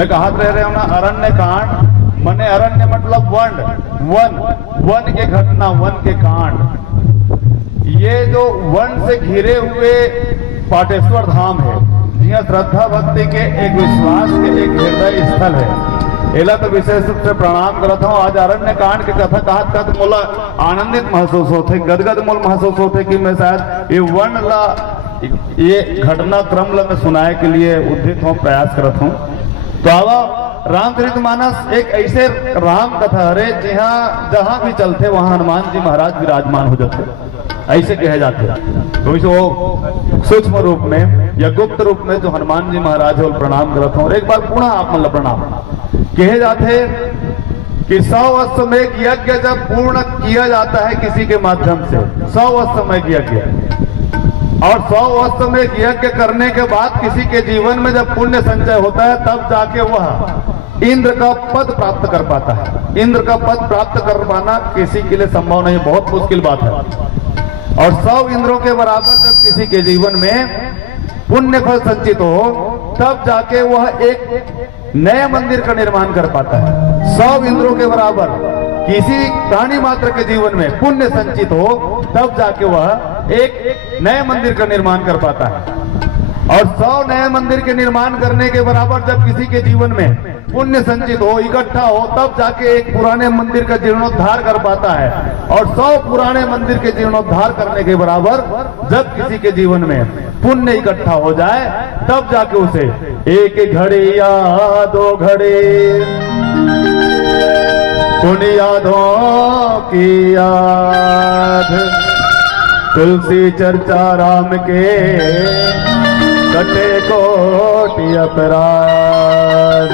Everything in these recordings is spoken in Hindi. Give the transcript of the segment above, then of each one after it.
मैं कहत रहे हो ना अरण्य कांड, मने अरण्य मतलब वन के घटना, वन के कांड। ये जो वन से घिरे हुए पाटेश्वर धाम है, जिया श्रद्धा भक्ति के एक विश्वास के एक हृदय स्थल है। एला तो विशेष रूप से प्रणाम करता हूँ। आज अरण्य कांड की कथा कहत मोला आनंदित महसूस होते, गदगद मोल महसूस होते कि मैं शायद ये वन ला ये घटनाक्रम ला मैं सुनाए के लिए उद्धित हूँ, प्रयास करता हूँ। तो आवा रामचरितमानस एक ऐसे राम कथा है जहां भी चलते वहां हनुमान जी महाराज विराजमान हो जाते, ऐसे कहे जाते। तो इस वो सूक्ष्म रूप में या गुप्त रूप में जो हनुमान जी महाराज है प्रणाम करता हूँ। और एक बार पुनः आप मतलब प्रणाम कहे जाते कि 100 अश्वमेध यज्ञ जब पूर्ण किया जाता है किसी के माध्यम से, 100 अश्वमेध यज्ञ, और 100 अश्वमेध यज्ञ करने के बाद किसी के जीवन में जब पुण्य संचय होता है तब जाके वह इंद्र का पद प्राप्त कर पाता है। इंद्र का पद प्राप्त कर पाना किसी के लिए संभव नहीं, बहुत मुश्किल बात है। और 100 इंद्रों के बराबर जब किसी के जीवन में पुण्य फल संचित हो तब जाके वह एक नए मंदिर का निर्माण कर पाता है। 100 इंद्रों के बराबर किसी प्राणी मात्र के जीवन में पुण्य संचित हो तब जाके वह एक नए मंदिर का निर्माण कर पाता है। और 100 नए मंदिर के निर्माण करने के बराबर जब किसी के जीवन में पुण्य संचित हो, इकट्ठा हो, तब जाके एक पुराने मंदिर का जीर्णोद्धार कर पाता है। और 100 पुराने मंदिर के जीर्णोद्धार करने के बराबर जब किसी के जीवन में पुण्य इकट्ठा हो जाए तब जाके उसे एक घड़ी या 2 घड़ी पुण्य यादों की याद, तुलसी चर्चा राम के कटे कोटि अपराध।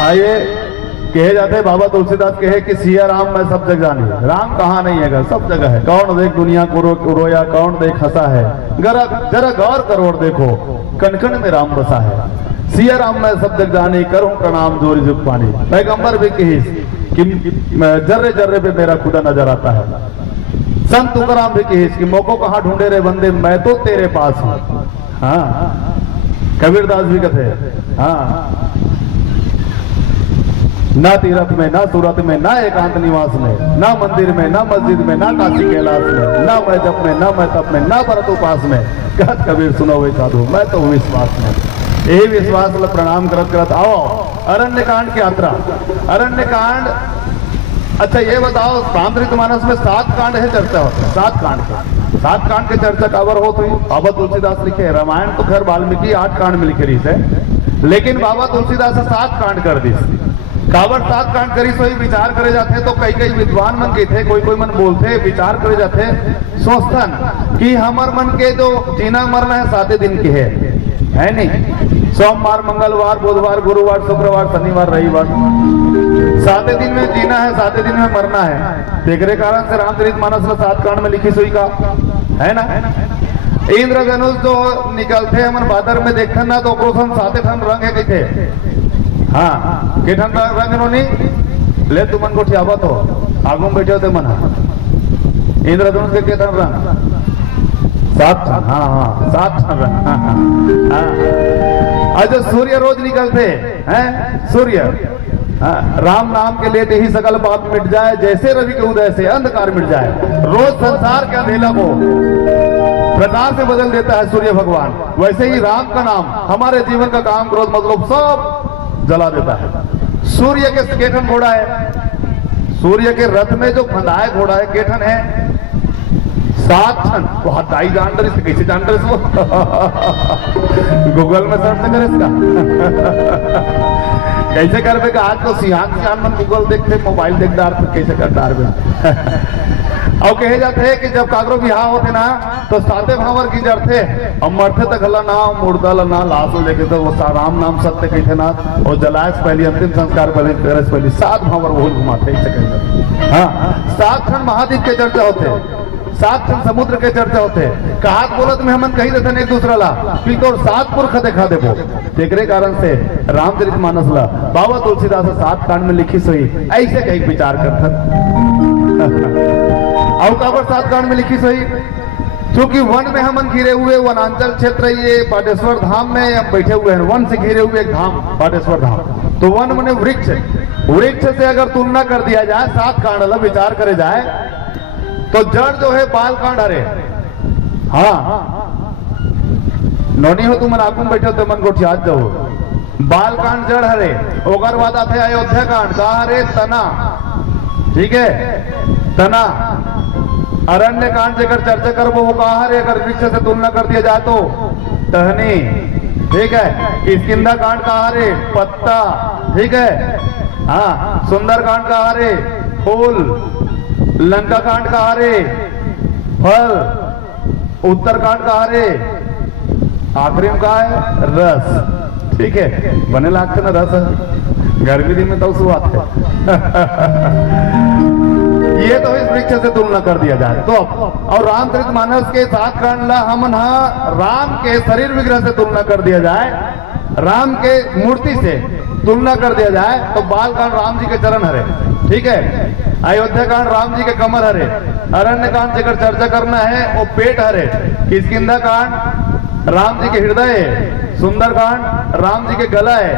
आइए कहे जाते बाबा तुलसीदास कहे कि सिया राम मैं सब जगह जानी। राम कहाँ नहीं है, सब जगह है। कौन देख दुनिया को रोया, कौन देख हंसा है, जरा गौर करो और देखो कण कण में राम बसा है। सिया राम मैं सब जग जानी, करूं प्रणाम जोरी जुग पानी। पैगंबर भी कही कि जर्रे जर्रे पे मेरा खुदा नजर आता है। संत तुकाराम भी कही कि मोको कहाँ ढूंढे रे बंदे, मैं तो तेरे पास हूं। हाँ, कबीरदास भी कहते हाँ, ना तीरथ में, ना सूरत में, ना एकांत निवास में, ना मंदिर में, ना मस्जिद में, ना काशी कैलाश में, ना मैं जप में, ना मैं तप में, ना भरत उपास में, कहत कबीर सुनो वे साधु मैं तो विश्वास में। यही विश्वास प्रणाम करत करत आओ अरण्य कांड की यात्रा। अरण्य कांड, अच्छा ये बताओ रामचरितमानस में 7 कांड है, चर्चा होता है 7 कांड के। 7 कांड के चर्चा काबर हो तो बाबा तुलसीदास लिखे। रामायण तो खैर वाल्मीकि 8 कांड में लिखे रही है, लेकिन बाबा तुलसीदास 7 कांड कर दी। काबर 7 कांड करी सोई विचार करे जाते तो कई विद्वान मन के थे, कोई मन बोलते विचार करे जाते सोचतन कि हमार मन के जो जीना मरना है 7 दिन के है नहीं। सोमवार, मंगलवार, बुधवार, गुरुवार, शुक्रवार, शनिवार, रविवार, 7 दिन में जीना है, 7 दिन में मरना है। तेरे कारण से रामचरितमानस में 7 कांड में लिखी सुई का है ना। इंद्रधनुष जो निकलते हमन बादर में देखते ना तो 7 रंग है कहते। हाँ, केठन रंग नोनी ले तुमन को ठियावा तो आगू में बैठे होते मन। इंद्रधनुष के केठन रंग 7। हाँ 7 रंग। हाँ, अच्छा सूर्य रोज निकलते हैं, सूर्य। हाँ, राम नाम के लेते ही सकल पाप मिट जाए, जैसे रवि के उदय से अंधकार मिट जाए। रोज संसार के अंधेला को प्रकाश से बदल देता है सूर्य भगवान, वैसे ही राम का नाम हमारे जीवन का काम क्रोध मतलब सब जला देता है। सूर्य के केठन घोड़ा है, सूर्य के रथ में जो फंदाए घोड़ा है केठन है 7 छन। बहुत दाई जान रही, कैसे जान रही वो गूगल में सर्च करे इसका कैसे कर बेगा। आज तो सियान मन गूगल देखते, मोबाइल देख डार तो कैसे कर डार बे। और कहे जाते हैं कि जब कागरो बिहार होते ना तो 7 भावर की जरते और मरते तक हला ना मुर्दा ना लाश लेके तो वो राम नाम सत्य कहते ना और जलाए से पहले अंतिम संस्कार पहले 7 भावर वो घुमाते ही। हाँ, 7 खंड महाद्वीप के चर्चा होते, 7 खंड समुद्र के चर्चा होते। कहात बोलत में हमन कही देते एक दूसरा ला कि तोर 7 पुरख देखा देबो। तेरे कारण से रामचरितमानस ला बाबा तुलसीदास 7 कांड में लिखी सोई ऐसे कहीं विचार करते। और काबर 7 कांड में लिखी सोई क्योंकि वन में हम घिरे हुए, वनांचल क्षेत्र ये पाटेश्वर धाम में हम बैठे हुए हैं, वन से घिरे हुए एक धाम पाटेश्वर धाम। तो वन माने वृक्ष, वृक्ष से अगर तुलना कर दिया जाए 7 कांड अलग विचार करे जाए तो जड़ जो है बाल कांड हरे। हाँ नौनी हो तुम आगू में बैठे हो तो मन को याद जाओ, बाल कांड जड़ हरे। ओकर बाद आते अयोध्या कांड का हरे तना, ठीक है तना। अरण्य कांड जेकर चर्चा करबो वो कहा हरे, अगर वृक्ष से तुलना कर दिया जाए तो टहनी, ठीक है। किष्किंधा कांड का हरे पत्ता, ठीक है। हाँ सुंदर कांड का हरे फूल, लंका कांड का हरे फल, उत्तर कांड का हरे आखिरी में कहा है रस, ठीक है। बने लागते ना रस, गर्मी दिन में तो शुरुआत है। ये तो इस वृक्ष से तुलना कर दिया जाए तो। और रामचरितमानस के 7 कांड ला हम राम के शरीर विग्रह से तुलना कर दिया जाए, राम के मूर्ति से तुलना कर दिया जाए तो बाल कांड राम जी के चरण हरे, ठीक है। अयोध्या कांड राम जी के कमर हरे, अरण्य कांड जेकर चर्चा करना है वो पेट हरे, किष्किंधा कांड राम जी के हृदय है, सुंदर कांड राम जी के गला है,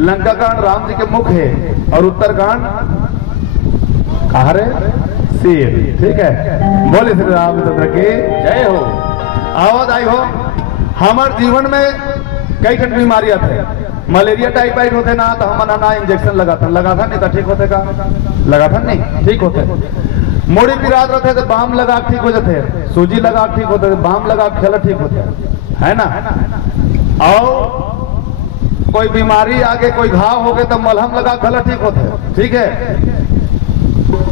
लंका कांड राम जी के मुख है और उत्तर कांड हरे सिर, ठीक है। बोले श्री रामचंद्र की जय हो। आवाज आई हो। हमारे जीवन में कई ठन बीमारियां थे, मलेरिया टाइफाइड होते ना तो हम ना इंजेक्शन लगा था नहीं तो ठीक होते का, लगा था नहीं ठीक होते। मोड़ी पिरात रहते तो बाम लगा ठीक हो जाते, सूजी लगा ठीक होते, बाम लगा खेला ठीक होते है ना। और कोई बीमारी आगे कोई घाव हो गए तो मलहम लगा गला ठीक होते, ठीक है।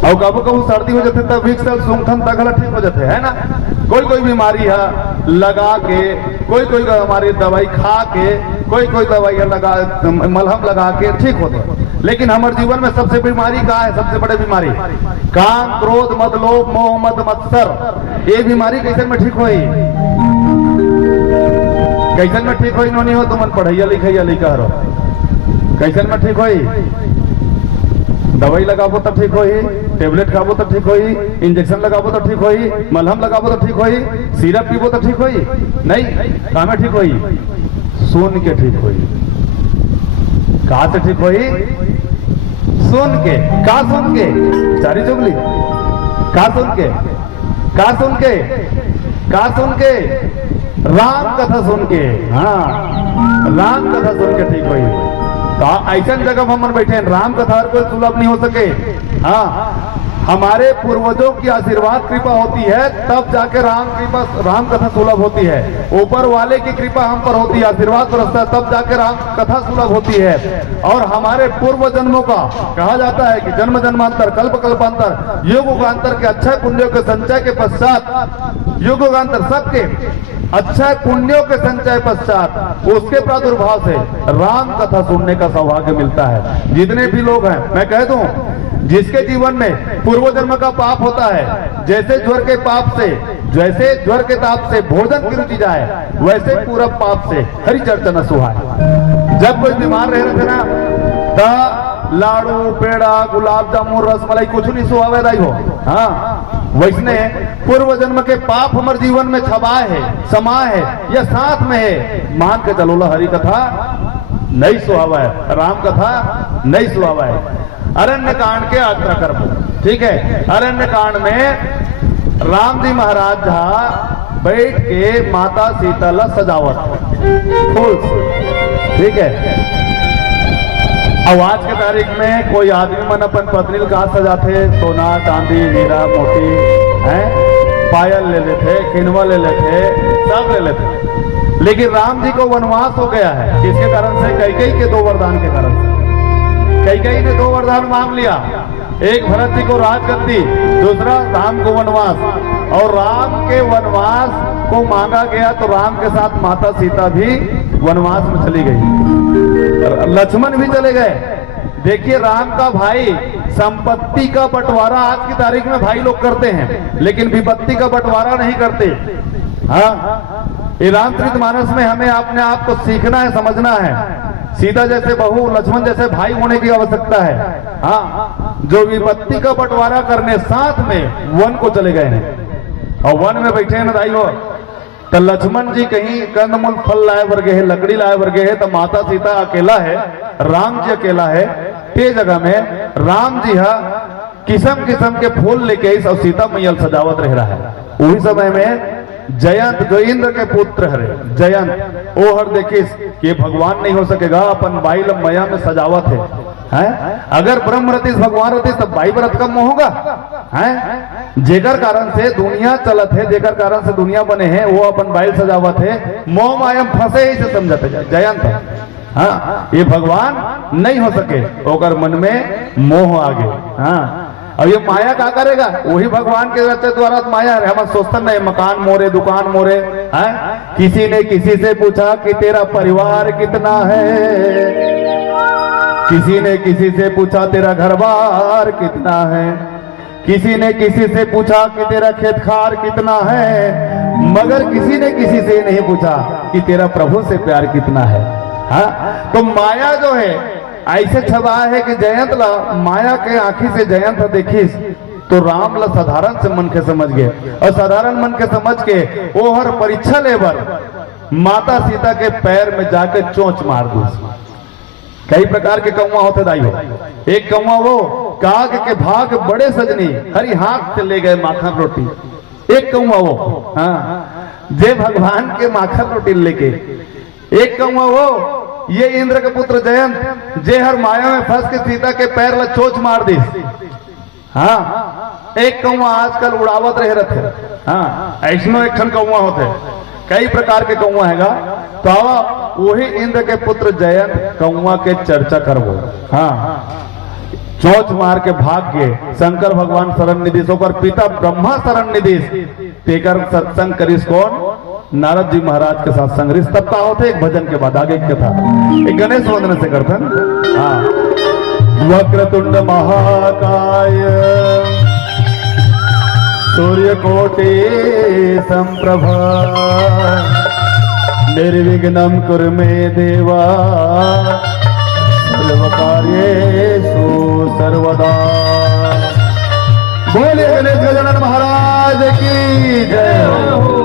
और कबू कबू सर्दी हो जाते तब विक्स सूंघन तक ठीक हो जाते है ना। कोई बीमारी है लगा के, कोई हमारी दवाई खा के, कोई दवाई लगा मलहम लगा के ठीक होते। लेकिन हमारे जीवन में सबसे बीमारी का है, सबसे बड़ी बीमारी काम क्रोध मद लोभ मोह मद मत्सर। ये बीमारी कैसे में ठीक होई, कैसे में ठीक होई नहीं हो तुम पढ़ैया लिखैया लिखा रहो, कैसे में ठीक होई। दवाई लगाबो तो ठीक होई, टेबलेट खाबो तो ठीक होई, इंजेक्शन लगाबो तो ठीक होई, मलहम लगाबो तो ठीक होई, सिरप पीबो तो ठीक होई नहीं, कहाँ में ठीक होई, सुन के ठीक होई। कहाँ से ठीक होई, सुन के। कहा सुन के, सारी चुगली कहा सुन के, कहा सुन के, कहा सुन के, राम कथा सुन के। हाँ राम कथा सुन के ठीक होई। ऐसा जगह हम बैठे हैं, राम कथा हर कोई सुलभ नहीं हो सके। हाँ हमारे पूर्वजों की आशीर्वाद कृपा होती है तब जाके राम कथा सुलभ होती है। ऊपर वाले की कृपा हम पर होती है, आशीर्वाद बरसता है तब जाके राम कथा सुलभ होती है। और हमारे पूर्व जन्मों का कहा जाता है कि जन्म जन्मांतर कल्प कल्पांतर युग युगांतर के अच्छे पुण्यों के संचय के पश्चात, युग युगांतर सबके अच्छे पुण्यों के संचय पश्चात उसके प्रादुर्भाव से राम कथा सुनने का सौभाग्य मिलता है। जितने भी लोग हैं मैं कह दूं, जिसके जीवन में पूर्व जन्म का पाप होता है, जैसे ज्वर के पाप से, जैसे ज्वर के ताप से भोजन की रुचि जाए वैसे पूरा पाप से हरि चर्चा न सुहाए। जब कोई बीमार रह रहे थे ना तो लाड़ू पेड़ा गुलाब जामुन रसमलाई कुछ नहीं सुहावेदाई हो। हाँ वैसने पूर्व जन्म के पाप हमारे जीवन में छबाए है, समाए है या साथ में है, मान के चलो हरि कथा नहीं सुहावा है, राम कथा नहीं सुहावा है। अरण्य कांड के यात्रा करबो, ठीक है। अरण्य कांड में राम जी महाराज जहाँ बैठ के माता सीता ला सजावट फूल, ठीक है। अब आज के तारीख में कोई आदमी मन अपन पत्नी का सजाते, सोना चांदी हीरा मोती है, पायल ले लेते, किनवा ले लेते, सब ले लेते। लेकिन राम जी को वनवास हो गया है, किसके कारण से, कैकेयी के 2 वरदान के कारण से। कैकेयी ने 2 वरदान मांग लिया, एक भरत जी को राजगद्दी, दूसरा राम को वनवास। और राम के वनवास को मांगा गया तो राम के साथ माता सीता भी वनवास में चली गई, लक्ष्मण भी चले गए। देखिए राम का भाई संपत्ति का बंटवारा आज की तारीख में भाई लोग करते हैं, लेकिन विपत्ति का बंटवारा नहीं करते। हाँ ये रामचरितमानस में हमें अपने आप को सीखना है, समझना है। सीता जैसे बहू लक्ष्मण जैसे भाई होने की आवश्यकता है। हाँ जो विपत्ति का बंटवारा करने साथ में वन को चले गए हैं। और वन में बैठे हैं ना दाई हो, तो लक्ष्मण जी कहीं कंदमूल फल लाए वर्गे है, लकड़ी लाए वर्गे है, तो माता सीता अकेला है, राम जी अकेला है। ते जगह में राम जी हा किस्म किस्म के फूल लेके इस और सीता मैया सजावट रह रहा है। उसी समय में जयंत जो इंद्र के पुत्र हरे जयंत ओ हर देखिस कि भगवान नहीं हो सकेगा, अपन बाई मया में सजावट है? अगर ब्रह्म रतिस भगवान रतिस तो बाई व्रत कम होगा है? जेकर कारण से दुनिया चलत है, जेकर कारण से दुनिया बने हैं, वो अपन बाइल सजावट है, मोह माया फंसे ही से समझते जयंत। हाँ, ये भगवान नहीं हो सके, ओकर मन में मोह आ गए। हाँ, अब ये माया क्या करेगा? वही भगवान के रचते द्वारा माया है। हम सोचते नहीं मकान मोरे, दुकान मोरे है? किसी ने किसी से पूछा कि तेरा परिवार कितना है, किसी ने किसी से पूछा तेरा घर बार कितना है, किसी ने किसी से पूछा कि तेरा खेत खार कितना है, मगर किसी ने किसी से नहीं पूछा कि तेरा प्रभु से प्यार कितना है। हाँ, तो माया जो है ऐसे छबा है कि जयंत ला माया के आंखी से जयंत देखिस तो राम ला साधारण से मन के समझ गए, और साधारण मन के समझ के वो हर परीक्षा लेबर माता सीता के पैर में जाके चोंच मार दी। कई प्रकार के कौवा होते दाई हो। एक कौवा वो काग के भाग बड़े सजनी हरी हाथ से ले गए माखन रोटी। एक कौवा वो हाँ जे भगवान के माखन रोटी लेके। एक कौवा वो ये इंद्र के पुत्र जयंत जे हर माया में फंस के सीता के पैर ला चोच मार दी। हाँ, एक कौवा आजकल उड़ावत रह रहे थे। हाँ, ऐसनो एक ठन कौवा होते, कई प्रकार के कौवा हैगा। तो वही इंद्र के पुत्र जयंत कौवा के चर्चा करवो। हाँ, चोच मार के भाग गए शंकर भगवान शरण निधि पर पिता ब्रह्मा शरण निधि तेकर सत्संग करिस कौन? नारद जी महाराज के साथ संग्रह तब होते एक भजन के बाद आगे कथा एक गणेश वंदन से करते हैं। हाँ, वक्रतुंड महाकाय सूर्यकोटि संप्रभ निर्विघ्नं कुरु मे देवा सर्वकार्येषु सर्वदा। बोले गणेश गजानन महाराज की जय हो।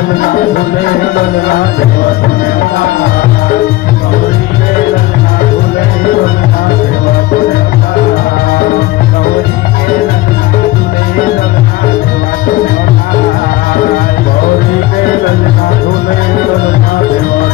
ललना झूले ललना देवा तुम्हें गौरी के ललना झूले ललना देवा तुम्हें गौरी के ललना झूले ललना देवा तुम्हें गौरी के ललना झूले ललना देवा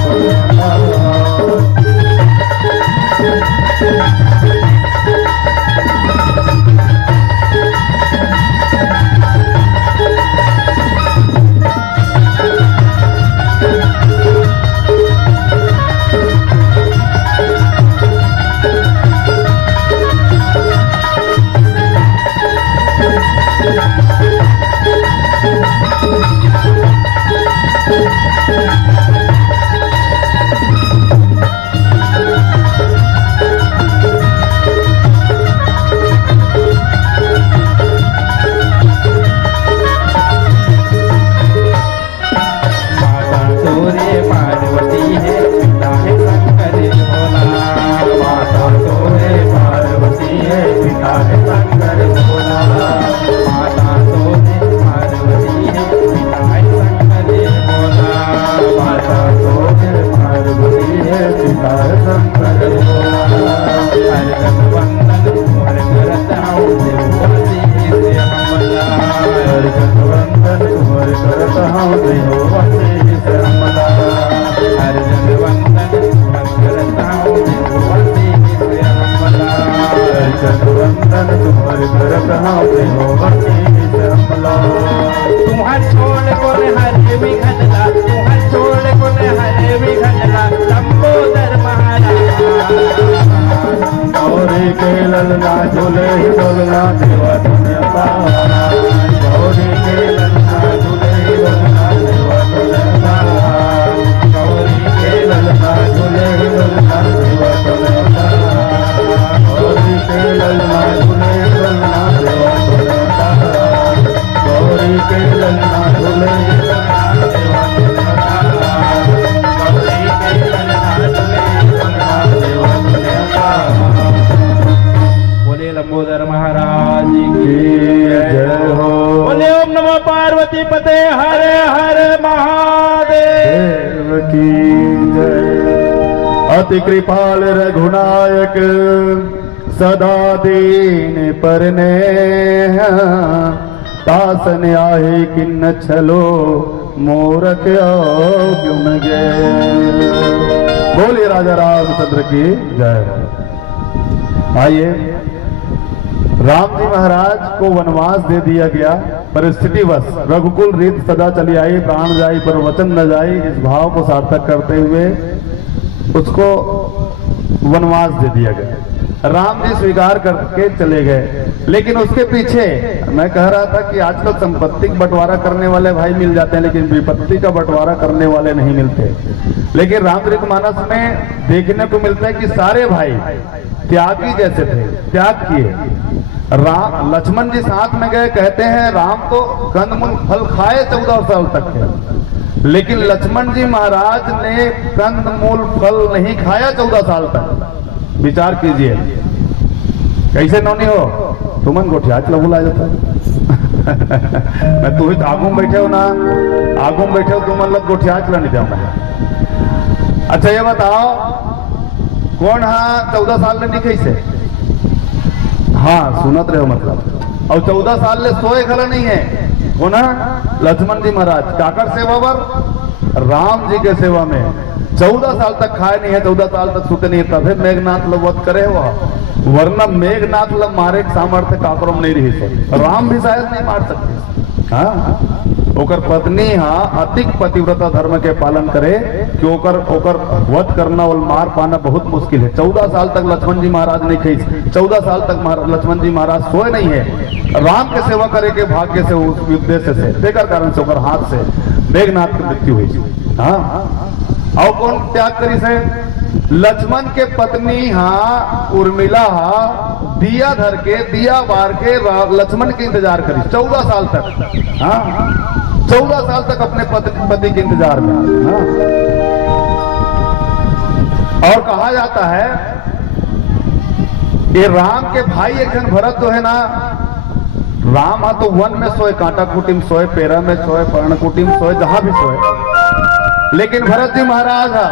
तुम्हार छोड़ को हरे भी खजला तुम्हार छोड़ को हरे भी खजला लंबोदर महाराज गौरी के ललना झूले ललना देवा तुम्हें गौरी के ललना झूले ललना देवा तुम्हें गौरी के ललना झूले ललना देवा तुम्हें गौरी के ललना झूले ललना देवा तुम्हें गौरी के ललना झूले ललना देवा तुम्हें गौरी के ललना झूले ललना देवा तुम्हें बोले लंबोदर महाराज की जय हो। बोले ओम नमो पार्वती पते हरे हरे महादेव देव की जय। अति कृपाल रघुनायक सदा दीन परने तासन आहे किन्न छलो मोरक गुण गे। बोलिए राजा रामचंद्र की जय। आइए, राम जी महाराज को वनवास दे दिया गया, परिस्थितिवश रघुकुल रीत सदा चली आई, प्राण जाई पर वचन न जाई, इस भाव को सार्थक करते हुए उसको वनवास दे दिया गया। राम जी स्वीकार करके चले गए, लेकिन उसके पीछे मैं कह रहा था कि आजकल संपत्ति का बंटवारा करने वाले भाई मिल जाते हैं, लेकिन विपत्ति का बंटवारा करने वाले नहीं मिलते। लेकिन रामचरितमानस में देखने को मिलता है कि सारे भाई त्यागी जैसे थे, त्याग किए। राम लक्ष्मण जी साथ में गए, कहते हैं राम तो कंदमूल फल खाए 14 साल तक के, लेकिन लक्ष्मण जी महाराज ने कंदमूल फल नहीं खाया 14 साल तक। विचार कीजिए, कैसे नौनी हो तुमन गोठिया चला बुलाया जाता है। मैं तू ही आगू में बैठे हो ना, आगू में बैठे हो तुमन लग गोठिया चला नहीं जाऊंगा। अच्छा ये बताओ कौन हाँ 14 साल ने दिखे से? हाँ सुनत रहे हो मतलब। और 14 साल ले सोए खला नहीं है कौन? लक्ष्मण जी महाराज काकर सेवा पर? राम जी के सेवा में 14 साल तक खाए नहीं है, 14 साल तक सुते नहीं है, तभी मेघनाथ लोग वध करे हुआ, वरना मेघनाथ लोग मारे सामर्थ्य काकरों नहीं रही से, राम भी शायद नहीं मार सकते। हाँ ओकर पत्नी हाँ अतिक पतिव्रता धर्म के पालन करे कि ओकर वध करना और मार पाना बहुत मुश्किल है। 14 साल तक लक्ष्मण जी महाराज नहीं खाई, 14 साल तक लक्ष्मण जी महाराज सोए नहीं है। राम के सेवा करे के भाग्य से, उस उद्देश्य से, बेकार कारण से ओकर हाथ से मेघनाथ की मृत्यु हुई। हाँ और कौन त्याग करी से? लक्ष्मण के पत्नी हाँ उर्मिला हाँ दिया धर के दिया बार के लक्ष्मण के इंतजार करी 14 साल तक। हाँ 14 साल तक अपने पति के इंतजार में। हाँ? और कहा जाता है कि राम के भाई एक जन भरत जो है ना, राम हा तो वन में सोए, कांटा कुटिम सोए, पेरा में सोए, पर्ण कुटिम सोए, जहां भी सोए। लेकिन भरत जी महाराज हा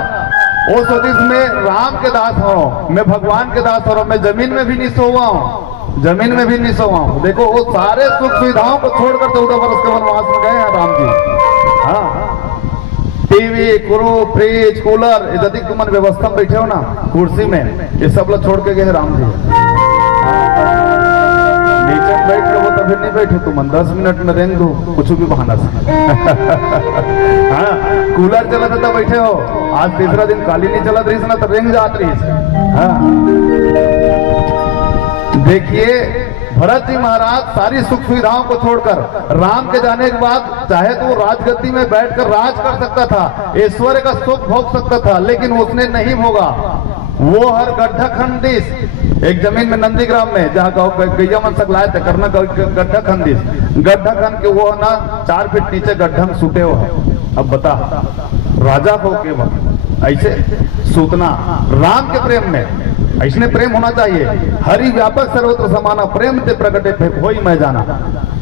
वो स्वदेश में राम के दास हो, मैं भगवान के दास हो, मैं जमीन में भी नहीं सोवा हूं, जमीन में भी नहीं सोवा हूं। देखो वो सारे सुख सुविधाओं को छोड़कर 14 वर्ष के वनवास में गए हैं राम जी। हाँ, टीवी, कुरु, फ्रिज, कूलर, यदि तुम व्यवस्था में बैठे हो ना कुर्सी में, ये सब लोग छोड़ के गए राम जी। नीचे बैठ के वो तभी नहीं बैठे तुम 10 मिनट में रेंग दो कुछ भी बहाना से। हाँ, कूलर चला था बैठे हो, आज तीसरा दिन काली नहीं चला रही ना तो रेंग जात रही। हाँ, देखिए भरत जी महाराज सारी सुख सुविधाओं को छोड़कर राम के जाने के बाद चाहे तो वो राजगद्दी में बैठकर राज कर सकता था, ऐश्वर्य का सुख भोग सकता था, लेकिन उसने नहीं भोगा। वो हर गड्ढा खंडिस, एक जमीन में नंदीग्राम में जहाँ गैया मन सकलाए थे करना गड्ढा खंडिस, गड्ढा खंड के वो ना 4 फीट नीचे गड्ढा में सूते हो। अब बता राजा हो के ऐसे सूतना राम के प्रेम में, ऐसने प्रेम होना चाहिए। हरि व्यापक सर्वत्र समाना, प्रेम से प्रकटे होई मैं जाना।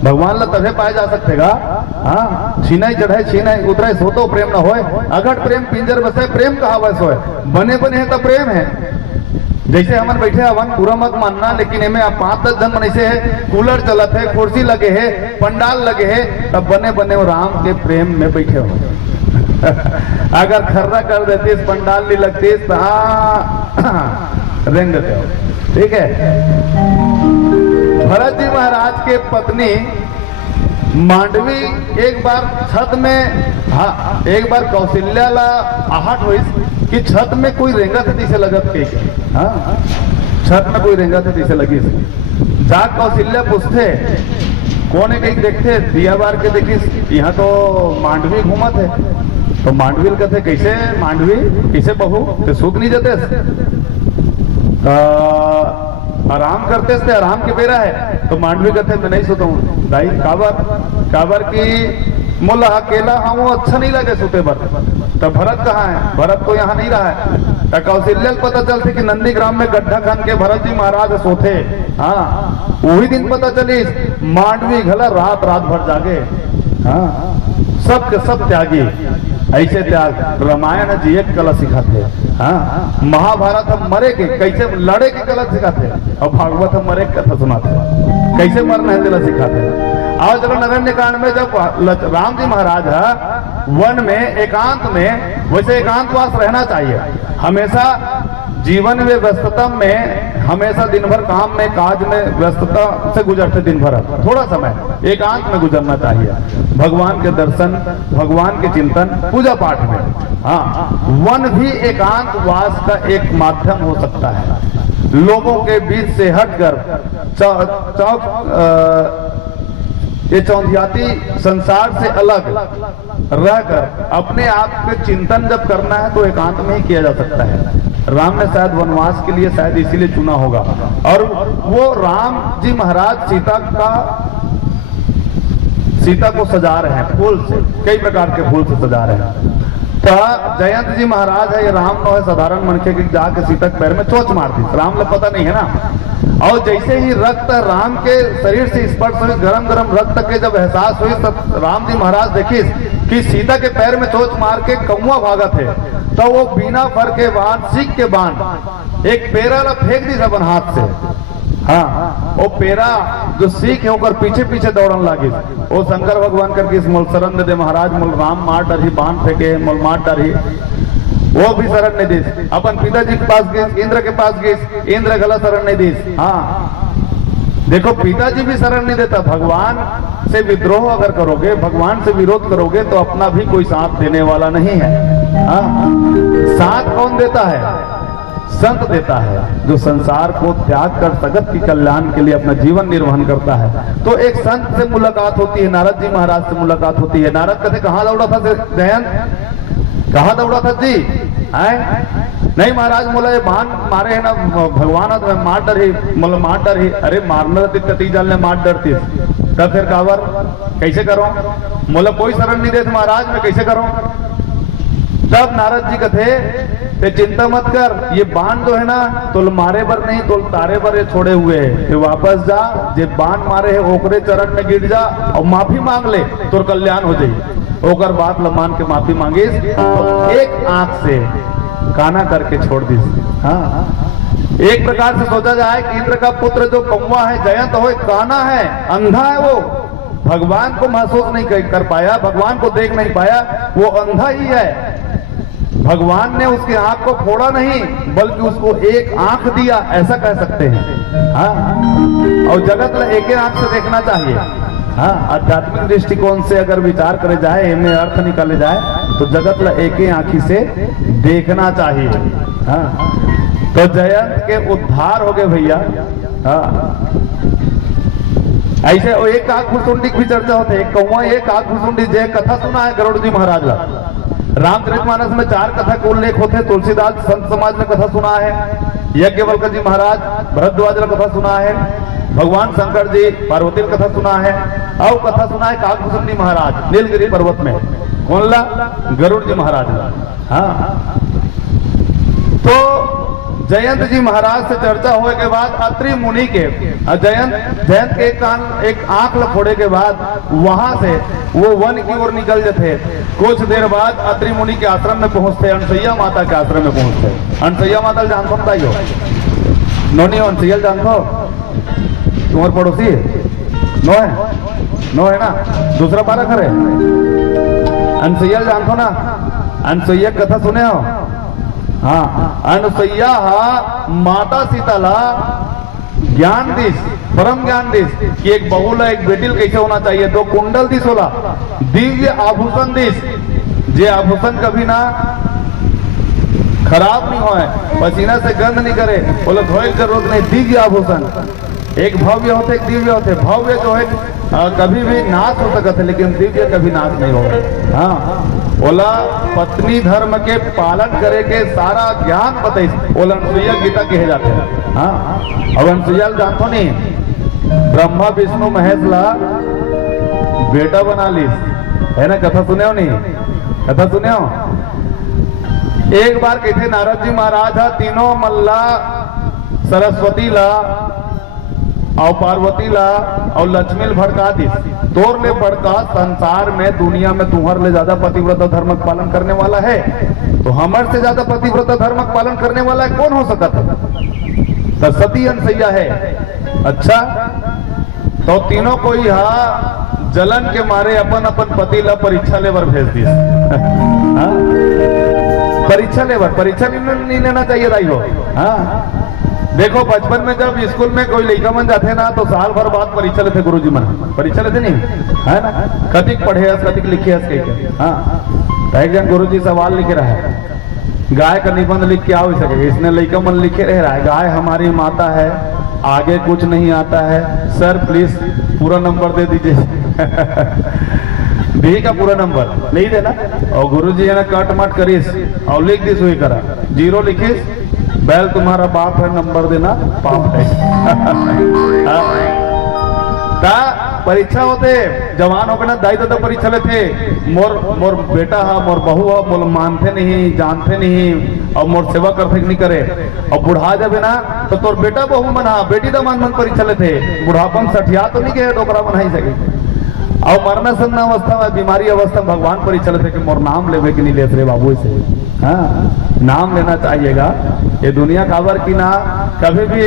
भगवान ला तभे पाए जा सकेगा। हाँ, छीनाई चढ़ाई छीनाई उतराई सो तो प्रेम न होए। अगर प्रेम पिंजर बसे प्रेम कहा वैस होए, बने बने है तो प्रेम है। जैसे हमन बैठे हवन पूरा मत मानना, लेकिन इनमें आप 5-10 जन मन ऐसे है, कूलर चलत है, कुर्सी लगे है, पंडाल लगे है, तब बने बने वो राम के प्रेम में बैठे हो। अगर खर्रा कर देती पंडाल नहीं लगती तो रेंग देते हो। ठीक है, भरत जी महाराज के पत्नी मांडवी एक बार छत में, हाँ एक बार कौशल्या ला आहट हुई कि छत में कोई रेंगा थे तीसे लगत के, हाँ छत में कोई रेंगा थे तीसे लगी। जा कौशल्या पूछते कौन है, कहीं देखते दिया बार के देखी यहाँ तो मांडवी घूमत है, तो मांडवी कहते कैसे मांडवी कैसे बहू तो सूत नहीं जाते, आराम करते थे, आराम के बेरा है। तो मांडवी कहते मैं नहीं सोता हूँ दाई, काबर की मुला अकेला हाँ वो अच्छा नहीं लगे सोते पर। तो भरत कहाँ है, भरत तो यहाँ नहीं रहा है। कौशल्या पता चलते कि नंदीग्राम में गड्ढा खान के भरत जी महाराज सोते। हाँ, वही दिन पता चली मांडवी घला रात भर जागे। हाँ, सब के सब त्यागी, ऐसे त्याग रामायण जी एक कला सिखाते। हाँ, महाभारत हम मरे के कैसे लड़े के कला सिखाते, और भागवत हम मरे के कथा सुनाते कैसे मरना है तेरा सिखाते। और चलो नरण्य कांड में जब राम जी महाराज वन में एकांत में, वैसे एकांतवास रहना चाहिए हमेशा। जीवन में व्यस्तता में हमेशा दिन भर काम में काज में व्यस्तता से गुजरते दिन भर, थोड़ा समय एकांत में गुजरना चाहिए, भगवान के दर्शन, भगवान के चिंतन, पूजा पाठ में। हाँ, वन भी एकांत वास का एक माध्यम हो सकता है। लोगों के बीच से हटकर ये चौंधियाती संसार से अलग रहकर अपने आप के चिंतन जब करना है तो एकांत में ही किया जा सकता है। राम ने शायद वनवास के लिए शायद इसीलिए चुना होगा। और वो राम जी महाराज सीता को सजा रहे हैं फूल से, कई प्रकार के फूल से सजा रहे हैं। तो जयंत जी महाराज है, ये राम नो है साधारण मनखे की जाके सीता के पैर में चोंच मार दी, राम को पता नहीं है ना। और जैसे ही रक्त राम के शरीर से स्पर्श हुई, गरम गरम रक्त के जब एहसास हुई, तब राम जी महाराज देखी कि सीता के पैर में चोंच मार के कौआ भागा थे, तो वो बिना फर के बाण, सीख के बाण एक पेरा ला फेंक दी अपन हाथ से। हाँ, वो पेरा जो सीख है ऊपर पीछे पीछे दौड़न लगी। वो शंकर भगवान करके इस मुल शरण दे महाराज, मुल राम मार डरी, बाण फेंके मुल मार डरी, वो भी शरण नहीं दी। अपन पिताजी के पास गए, इंद्र के पास गए, इंद्र गला शरण नहीं दी। हाँ, देखो पिताजी भी शरण नहीं देता। भगवान से विद्रोह अगर करोगे, भगवान से विरोध करोगे तो अपना भी कोई साथ देने वाला नहीं है। हाँ, साथ कौन देता है? संत देता है, जो संसार को त्याग कर जगत की कल्याण के लिए अपना जीवन निर्वहन करता है। तो एक संत से मुलाकात होती है, नारद जी महाराज से मुलाकात होती है। नारद कहते कहाँ दौड़ा था जयंत, कहाँ दौड़ा था जी? है नहीं महाराज, मोला ये बाण मारे है ना भगवान, तो मैं मार डरी, मोला मार डरी। अरे मारना कती जल ने मार डरती, तब फिर कावर कैसे करो? मोला कोई शरण नहीं देते महाराज, मैं कैसे करूं? तब नारद जी कथे ते चिंता मत कर, ये बाण जो है ना तुल मारे बर नहीं तुल तारे बर ये छोड़े हुए है, तो वापस जा, जे बाण मारे है ओकरे चरण में गिर जा और माफी मांग ले, तोर कल्याण हो जाई। ओकर बात लमान के माफी मांगिस तो एक आंख से काना करके छोड़ दिस। हाँ, एक प्रकार से सोचा जाए कि इंद्र का पुत्र जो कौवा है जयंत हो, काना है, अंधा है, वो भगवान को महसूस नहीं कर पाया, भगवान को देख नहीं पाया, वो अंधा ही है। भगवान ने उसकी आंख को फोड़ा नहीं बल्कि उसको एक आंख दिया, ऐसा कह सकते हैं। हाँ, और जगत एक ही आंख से देखना चाहिए। हाँ, आध्यात्मिक दृष्टिकोण से अगर विचार करे जाए, इनमें अर्थ निकाले जाए तो जगत एक ही आंखी से देखना चाहिए। हाँ, तो जयंत के उद्धार हो गए भैया। हाँ, ऐसे एक आग भुसुंडी की चर्चा होते, एक कौवा एक आग भुसुंडी, जय कथा सुना है गरुड़ जी महाराज का। रामचरितमानस में 4 कथा के उल्लेख होते हैं। तुलसीदास संत समाज ने कथा सुना है, यज्ञवल्क्य जी महाराज भरद्वाज ने कथा सुना है, भगवान शंकर जी पार्वती कथा सुना है, और कथा सुना है काकभूषणी महाराज नीलगिरी पर्वत में। कौन ला? गरुड़ जी महाराज ला। हाँ, तो जयंत जी महाराज से चर्चा होने के बाद अत्रि मुनि के जयंत के एक आंख लफोड़े के बाद वहां से वो वन की ओर निकल जाते। कुछ देर बाद अत्रि मुनि के आश्रम में पहुंचते, अनसैया माता के आश्रम में पहुंचते। अनसैया माता जानते हो? बताइयो, नोनी अनसैया जानते हो? तुम्हारे पड़ोसी नो है ना, दूसरा पारा करे। अनसैया जानते हो ना? अनसैया कथा सुने हो? हाँ, अनसैया माता सीताला ज्ञान दिस, परम ज्ञान दिस कि एक बहुला एक बेटिल कैसे होना चाहिए, 2 कुंडल दिस होला, दिव्य आभूषण दिस, जे आभूषण कभी ना खराब नहीं होए, पसीना से गंध नहीं करे, बोले धोए की जरूरत नहीं, दिव्य आभूषण। एक भव्य होते एक दिव्य होते, भव्य जो है कभी भी नाश हो सकता है लेकिन दिव्य कभी नाश नहीं होगा। हाँ, बोला पत्नी धर्म के पालन करे के सारा ज्ञान बताई, बोला अनसुईया गीता कहे जाते हैं। हाँ, अब अनसुईया जानतो नहीं, ब्रह्मा विष्णु महेश ला बेटा बना ली है ना, कथा सुने हो? नहीं कथा सुने हो? एक बार कहते नारद जी महाराज तीनों मल्ला सरस्वती ला और पार्वती ला और लक्ष्मी भड़का दी, तोर ले भड़का संसार में दुनिया में तुम्हार ले ज्यादा पतिव्रता धर्म पालन करने वाला है, तो हमारे से ज्यादा पतिव्रता धर्म पालन करने वाला है कौन हो सकता था? तो सती अनसैया है। अच्छा, तो तीनों को यहाँ जलन के मारे अपन अपन पति ला परीक्षा लेवर भेज दी। परीक्षा लेवर, परीक्षा नहीं लेना चाहिए दाई हो। हाँ, देखो बचपन में जब स्कूल में कोई लड़का मन जाते ना तो साल भर बाद परीक्षा लेते, गुरुजी मन परीक्षा लेते नहीं है ना, कतिक पढ़े कतिक लिखे कह। हाँ, एक जन गुरुजी सवाल लिखे रहा है, गाय का निबंध लिख के आओ सके, इसने लड़का मन लिखे रह रहा है, गाय हमारी माता है, आगे कुछ नहीं आता है, सर प्लीज पूरा नंबर दे दीजिए। डी का पूरा नंबर नहीं देना, और गुरुजी है ना कट मट करीस और लिख दी सुई करा, 0 लिखीस, बैल तुम्हारा बाप है, नंबर देना पाप है। परीक्षा होते जवान होकर ना दाई दादा परीक्षा लेते, मोर बेटा हा मोर बहू हा मोर मानते नहीं जानते नहीं और मोर सेवा करते नहीं करे, और बुढ़ा जब है ना तो तोर बेटा बहू मन हा बेटी दा मन परीक्षा लेते, बुढ़ापन सठिया तो नहीं के डोकरा मन ही सके, और मरना सन्ना अवस्था में बीमारी अवस्था में भगवान परीक्षा लेते कि मोर नाम लेवे कि नहीं लेते रे बाबू से। हाँ, नाम लेना चाहिएगा। ये दुनिया काबर की ना कभी भी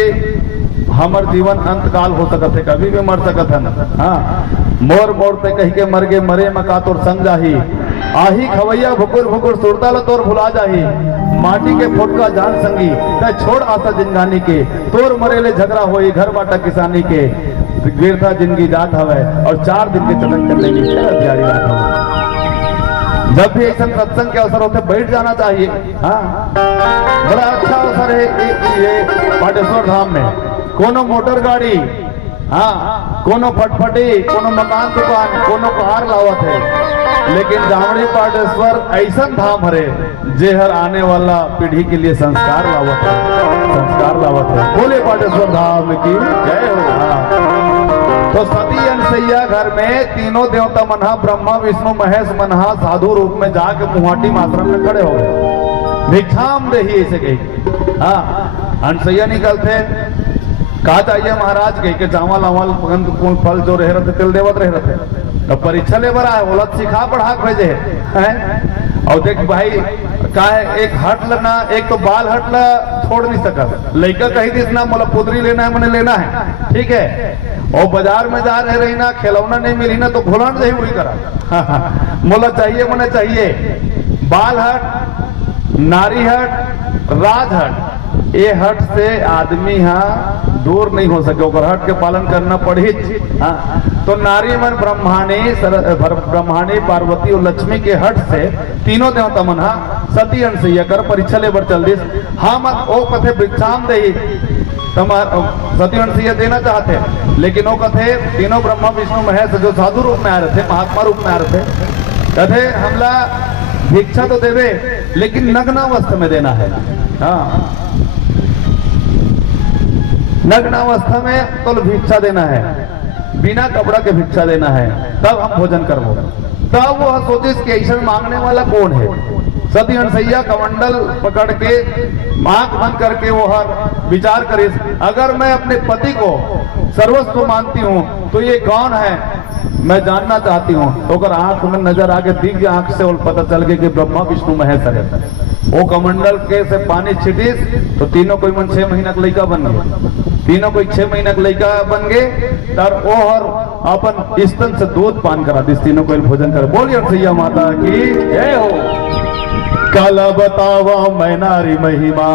हमार जीवन अंतकाल हो सकत है, कभी भी मर सकत है ना। हाँ, मोर मोर ते कही के मर गे मरे मका तोर संग जाही, आही खवैया भुकुर भुकुर सुरता ल तोर भुला जाही, माटी के फोटका जान संगी ते छोड़ आशा जिंदगानी के, तोर मरे ले झगड़ा होई घर बाटा किसानी के, गिरता जिंदगी जात हवे और 4 दिन के चलन चलने की प्यारी रात हवे। जब भी ऐसा सत्संग के अवसर होते बैठ जाना चाहिए। हाँ, बड़ा अच्छा अवसर है ये पाटेश्वर धाम में, कोनो मोटर गाड़ी, हाँ कोनो फटफटी, कोनो मकान दुकान, कोनो कार लावत है, लेकिन जामड़ी पाटेश्वर ऐसा धाम हरे जे हर आने वाला पीढ़ी के लिए संस्कार लावत है, संस्कार लावत है। बोले पाटेश्वर धाम की जय हो। हाँ, तो सती अनसैया घर में तीनों देवता मनहा ब्रह्मा विष्णु महेश मनहा साधु रूप में जाके मुहाटी आश्रम में खड़े हो गए। भिक्षाम रही ऐसे कही। हाँ, अनसैया निकलते कहा चाहिए महाराज कही के चावल अवल फूल फल जो रह रहे तिल देवत रह रहे तो परीक्षा ले बरा है बोला सिखा पढ़ा भेजे है। और देख भाई का है एक हट लेना, एक तो बाल हट ला छोड़ नहीं सका, लड़का कही दिस ना बोला पुदरी लेना है मैंने लेना है, ठीक है। और बाजार में जा रही ना खिलौना नहीं मिली ना तो घुलान नहीं हुई करा बोला चाहिए मैंने चाहिए बाल हट, नारी हट, राज हट। ये हट से आदमी यहाँ दूर नहीं हो सके, हट के पालन करना पड़ी। हाँ, तो नारी मन ब्रह्माणी पार्वती और लक्ष्मी के हट से तीनों देवता मन सती अनसैया कर परीक्षा ले बर चल दिस। हाँ मत ओ कथे भिक्षाम दे सती अनसैया देना चाहते, लेकिन वो कथे तीनों ब्रह्मा विष्णु महेश जो साधु रूप में आ रहे थे, महात्मा रूप में आ रहे थे, कथे हमला भिक्षा तो देवे लेकिन नग्नावस्था में देना है। हाँ, नग्नावस्था में तो भिक्षा देना है, बिना कपड़ा के भिक्षा देना है, तब हम भोजन करबो। तब वह सोचिस कि ऐसा मांगने वाला कौन है। सती अनसैया कमंडल पकड़ के आंख बंद करके वो हर विचार करे, अगर मैं अपने पति को सर्वस्व मानती हूँ तो ये कौन है मैं जानना चाहती हूँ। तो अगर आंख में नजर आके दिव्य आंख से और पता चल गया कि ब्रह्मा विष्णु महेश है, वो कमंडल के से पानी छिटिस तो तीनों कोई मन 6 महीना का लड़का बन गए, तीनों कोई 6 महीना का लड़का बन गए। तर और अपन स्तन से दूध पान करा दिस, तीनों को भोजन कर। बोलिए अनसैया माता की जय हो। काला बतावा मैं नारी महिमा,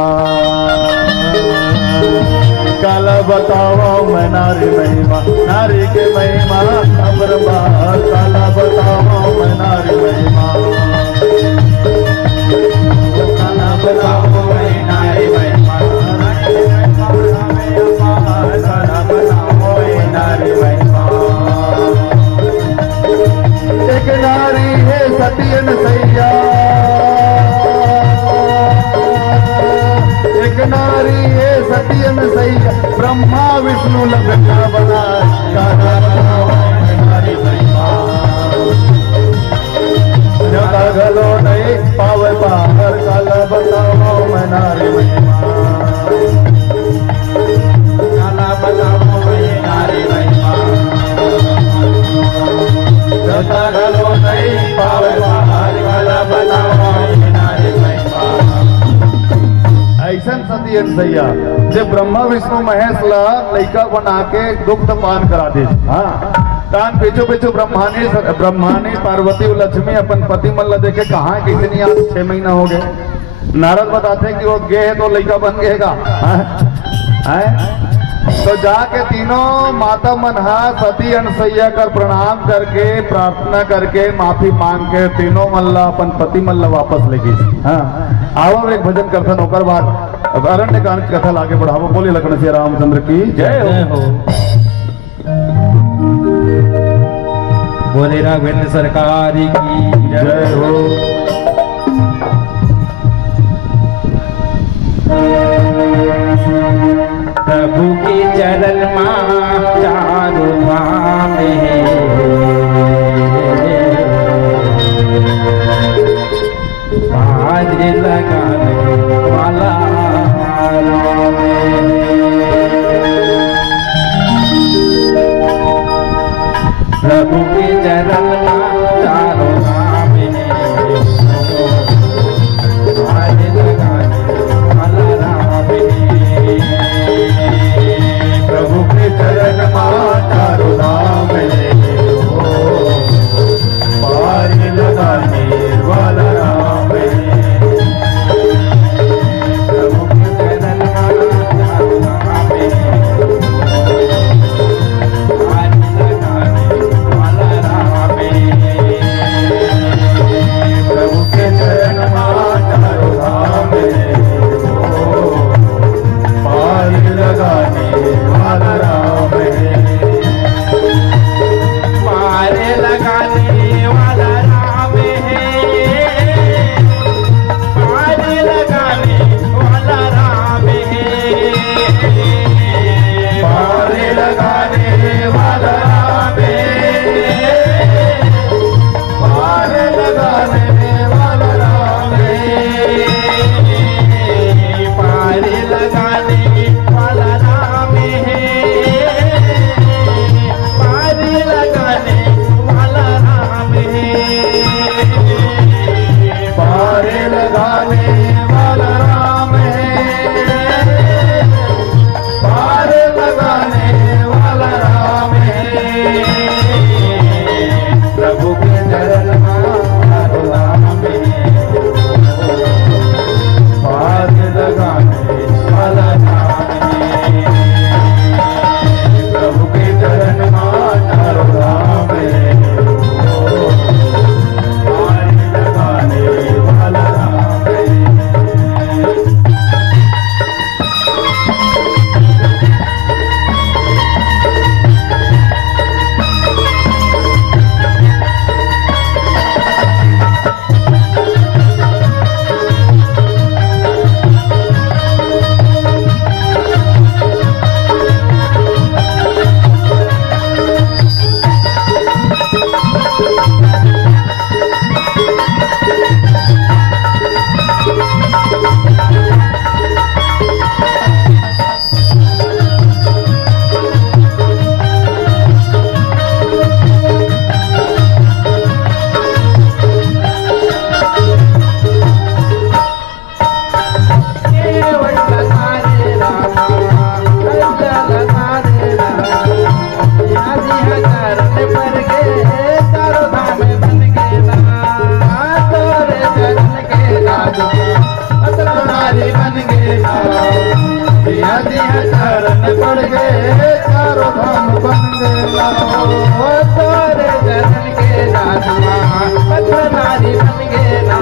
काला बतावा मैं नारी महिमा, नारी के महिमा अमरबा, काला बतावा मैं नारी महिमा, काला बतावा मैं नारी महिमा, काला बतावा मैं नारी महिमा। एक नारी है सती अनसैया, एक नारी है सती अनसैया, ब्रह्मा विष्णु लखना बना, काला बतावा मैं नारी महिमा। जगा गलो नहीं पावे पार, काला बतावा मैं नारी महिमा, काला बतावा मैं नारी महिमा। जगा गलो नहीं पावे पार, काला बतावा मैं नारी महिमा। ऐसा सती अनसैया जब ब्रह्मा विष्णु महेश ला लड़का बना के दुग्ध पान करा दी। हाँ, तान पीछू पीछू ब्रह्मानी पार्वती और लक्ष्मी अपन पति मन ला देखे कहा कितनी आज 6 महीना हो गए। नारद बताते कि वो गे है तो लड़का बन गएगा। तो जाके तीनों माता मनहा सती अनसैया कर प्रणाम करके प्रार्थना करके माफी मांग के तीनों मल्ला अपन पति मल्ला वापस लेगी। हाँ, आओ एक भजन करता नौकर बात अरण्य कांड की कथा आगे बढ़ावो। बोलिए लखन श्री रामचंद्र की जय हो। बोले राघवेंद्र सरकार की जय हो। प्रभु के चरण मां चारों धाम है, बाज लगाने वाला राम है। प्रभु के चरण मां चारों धाम है, बाज लगाने वाला राम है। प्रभु के चरण मां प्रभु के चरण चारों धाम में पार लगाने वाला नाम है। प्रभु के चरण चारों धाम है, पार लगाने वाला नाम है। चरण पड़ गए चारों धाम बन गए तोरे चरण के राजमा पथनारी बन गए ना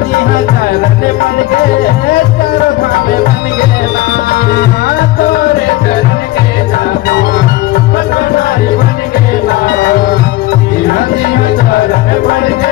जी हाँ चरण पड़ गए चारों धाम बन गए ना तोरे चरण के राजमा पथनारी बन गए ना जी हाँ चरण पड़ गए